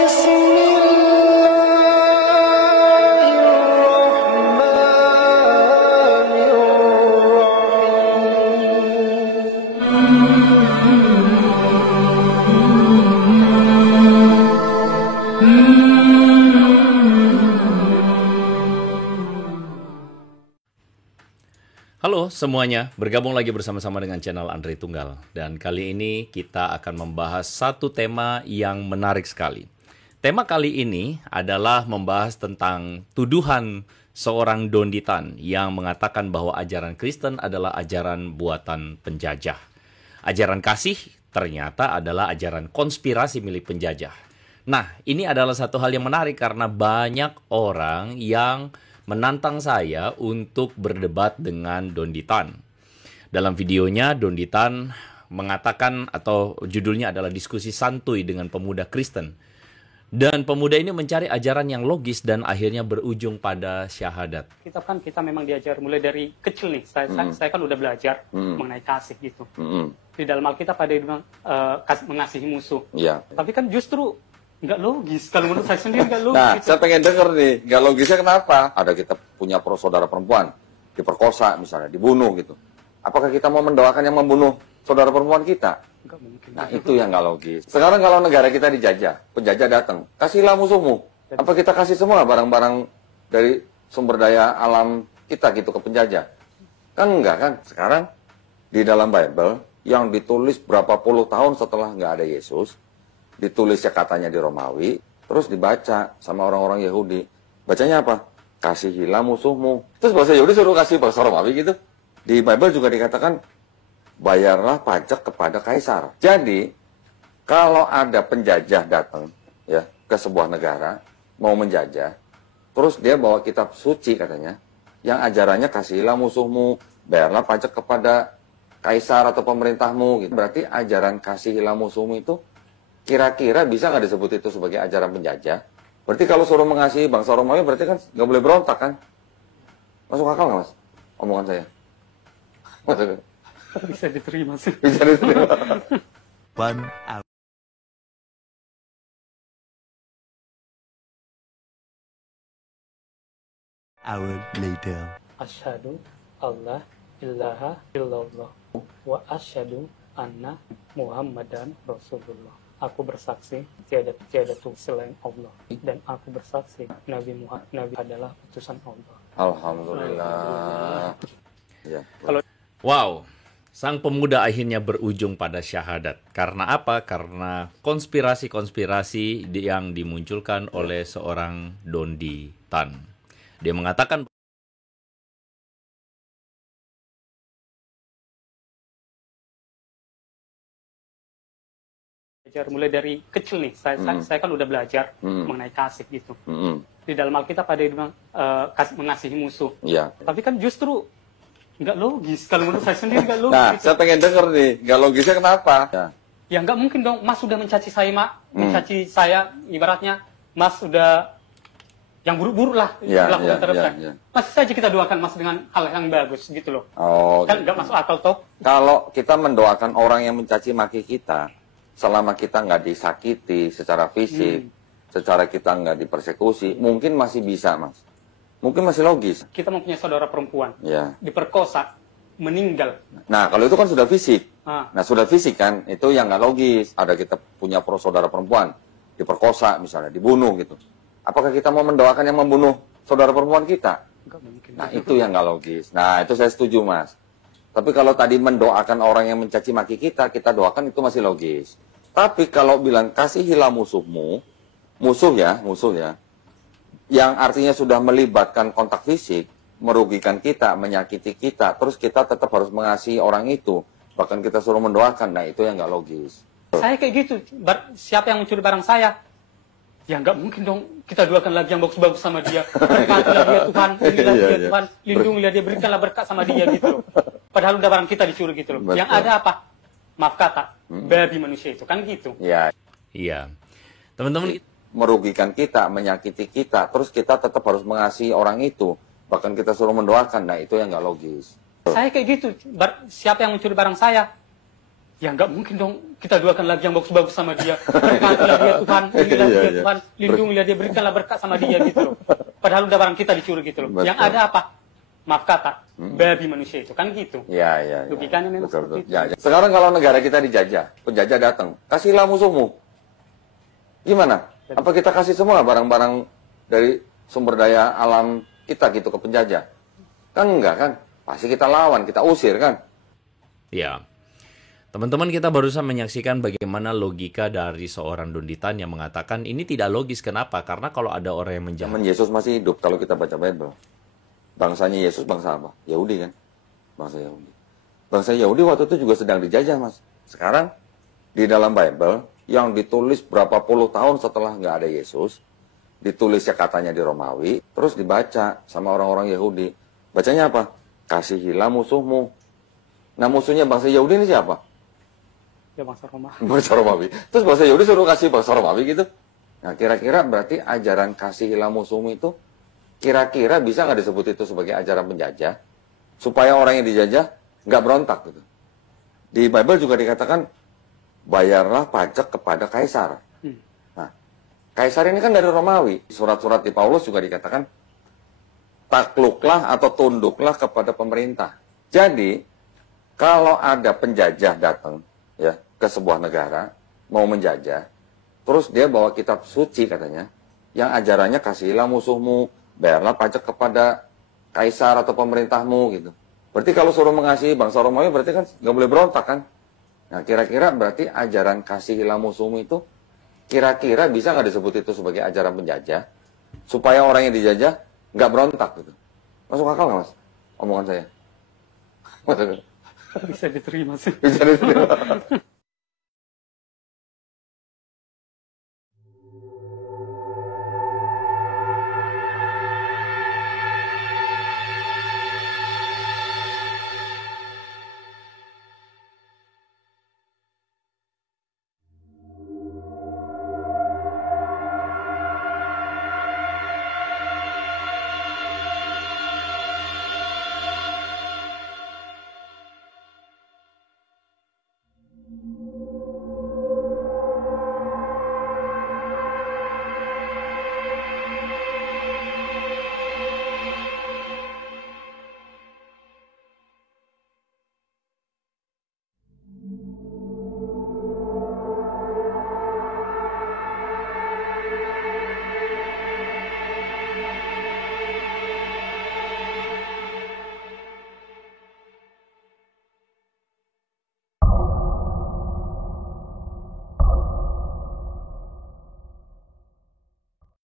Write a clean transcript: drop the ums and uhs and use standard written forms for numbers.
Halo semuanya, bergabung lagi bersama-sama dengan channel Andre Tunggal. Dan kali ini kita akan membahas satu tema yang menarik sekali. Tema kali ini adalah membahas tentang tuduhan seorang Donditan yang mengatakan bahwa ajaran Kristen adalah ajaran buatan penjajah. Ajaran kasih ternyata adalah ajaran konspirasi milik penjajah. Nah, ini adalah satu hal yang menarik karena banyak orang yang menantang saya untuk berdebat dengan Donditan. Dalam videonya, Donditan mengatakan atau judulnya adalah diskusi santuy dengan pemuda Kristen. Dan pemuda ini mencari ajaran yang logis dan akhirnya berujung pada syahadat. Kita memang diajar mulai dari kecil nih. Saya kan udah belajar mengenai kasih gitu. Di dalam Alkitab ada yang bilang mengasihi musuh. Iya. Tapi kan justru nggak logis. Kalau menurut saya sendiri nggak logis. Nah, gitu. saya pengen denger nih, nggak logisnya kenapa? Ada kita punya saudara perempuan, diperkosa misalnya, dibunuh gitu. Apakah kita mau mendoakan yang membunuh saudara perempuan kita? Nggak mungkin. Nah, itu yang nggak logis. Sekarang kalau negara kita dijajah, penjajah datang, kasihlah musuhmu. Apa kita kasih semua barang-barang dari sumber daya alam kita gitu ke penjajah? Kan enggak kan? Sekarang di dalam Bible yang ditulis berapa puluh tahun setelah nggak ada Yesus, ditulisnya katanya di Romawi, terus dibaca sama orang-orang Yahudi. Bacanya apa? Kasihilah musuhmu. Terus bahasa Yahudi suruh kasih bahasa Romawi gitu. Di Bible juga dikatakan, bayarlah pajak kepada kaisar. Jadi, kalau ada penjajah datang ya ke sebuah negara, mau menjajah, terus dia bawa kitab suci katanya, yang ajarannya kasihilah musuhmu, bayarlah pajak kepada kaisar atau pemerintahmu. Gitu. Berarti ajaran kasihilah musuhmu itu kira-kira bisa nggak disebut itu sebagai ajaran penjajah? Berarti kalau suruh mengasihi bangsa Romawi berarti kan nggak boleh berontak kan? Masuk akal nggak mas? Omongan saya. Masuk. Bisa diterima sih. Bisa diterima. 1 hour later. Asyhadu Allah ilaha illallah wa asyhadu anna Muhammadan Rasulullah. Aku bersaksi tiada Tuhan selain Allah, dan aku bersaksi Nabi adalah utusan Allah. Alhamdulillah. Ya. Wow, sang pemuda akhirnya berujung pada syahadat. Karena apa? Karena konspirasi-konspirasi yang dimunculkan oleh seorang Donditan. Dia mengatakan Mulai dari kecil nih, saya kan udah belajar mengenai kasih gitu. Di dalam Alkitab ada yang bilang mengasihi musuh. Iya. Tapi kan justru nggak logis. Kalau menurut saya sendiri nggak logis. Nah, gitu. saya pengen denger nih, nggak logisnya kenapa? Ya nggak mungkin dong, Mas sudah mencaci saya, mencaci saya, ibaratnya Mas sudah yang buruk-buruk lah dilakukan terhadap saya. Masih saja kita doakan Mas dengan hal yang bagus gitu loh. Oh, Kan nggak masuk akal toh. kalau kita mendoakan orang yang mencaci maki kita, selama kita nggak disakiti secara fisik, secara kita nggak dipersekusi, mungkin masih bisa, Mas. Mungkin masih logis. Kita mempunyai saudara perempuan, Ya. diperkosa, meninggal. Nah, kalau itu kan sudah fisik. Ah. Nah, sudah fisik kan, itu yang nggak logis. Ada kita punya saudara perempuan, diperkosa misalnya, dibunuh gitu. Apakah kita mau mendoakan yang membunuh saudara perempuan kita? Nggak mungkin. Nah, itu yang nggak logis. Nah, itu saya setuju, Mas. Tapi kalau tadi mendoakan orang yang mencaci maki kita doakan itu masih logis. Tapi kalau bilang kasihilah musuhmu, musuh ya, yang artinya sudah melibatkan kontak fisik, merugikan kita, menyakiti kita, terus kita tetap harus mengasihi orang itu, bahkan kita suruh mendoakan, nah itu yang nggak logis. Saya kayak gitu, siapa yang mencuri barang saya? Ya nggak mungkin dong, kita doakan lagi yang bagus-bagus sama dia. Berkatilah dia Tuhan, lindungilah dia Tuhan, lindungilah dia, berikanlah berkat sama dia gitu loh. Padahal udah barang kita dicuri gitu loh. Betul. Yang ada apa? Maaf kata, babi manusia itu, kan gitu. Ya, iya. Teman-teman, merugikan kita, menyakiti kita, terus kita tetap harus mengasihi orang itu, bahkan kita suruh mendoakan, nah itu yang nggak logis. Saya kayak gitu, siapa yang mencuri barang saya? Ya nggak mungkin dong kita doakan lagi yang bagus-bagus sama dia. Berkatilah dia Tuhan, inilah Iya, dia iya. Tuhan, lindungilah dia, berikanlah berkat sama dia gitu loh. Padahal udah barang kita dicuri gitu loh. Betul. Yang ada apa? Maaf kata, babi manusia itu kan gitu. Ya, ya, ya. Logikanya memang Betul, seperti betul. itu. Ya, ya. Sekarang kalau negara kita dijajah, penjajah datang, kasihlah musuhmu. Gimana? Apa kita kasih semua barang-barang dari sumber daya alam kita gitu ke penjajah? Kan enggak kan? Pasti kita lawan, kita usir kan? Ya. Teman-teman, kita barusan menyaksikan bagaimana logika dari seorang Donditan yang mengatakan ini tidak logis. Kenapa? Karena kalau ada orang yang menjahat. Zaman Yesus masih hidup kalau kita baca Bible. Bangsanya Yesus bangsa apa? Yahudi kan? Bangsa Yahudi. Bangsa Yahudi waktu itu juga sedang dijajah, Mas. Sekarang di dalam Bible yang ditulis berapa puluh tahun setelah nggak ada Yesus, ditulisnya katanya di Romawi, terus dibaca sama orang-orang Yahudi. Bacanya apa? Kasihilah musuhmu. Nah, musuhnya bangsa Yahudi ini siapa? Ya bangsa Roma. Bangsa Romawi. Terus bangsa Yahudi suruh kasih bangsa Romawi gitu. Nah, kira-kira berarti ajaran kasihilah musuhmu itu kira-kira bisa nggak disebut itu sebagai ajaran penjajah supaya orang yang dijajah nggak berontak gitu. Di Bible juga dikatakan bayarlah pajak kepada kaisar. Nah, kaisar ini kan dari Romawi. Surat-surat di Paulus juga dikatakan takluklah atau tunduklah kepada pemerintah. Jadi kalau ada penjajah datang ya ke sebuah negara mau menjajah, terus dia bawa kitab suci katanya, yang ajarannya kasihilah musuhmu, bayarlah pajak kepada kaisar atau pemerintahmu gitu. Berarti kalau suruh mengasihi bangsa Romawi berarti kan nggak boleh berontak kan? Nah, kira-kira berarti ajaran kasihilah musuhmu itu kira-kira bisa nggak disebut itu sebagai ajaran penjajah supaya orang yang dijajah nggak berontak gitu. Masuk akal nggak, Mas? Omongan saya. Bisa diterima sih. Bisa diterima.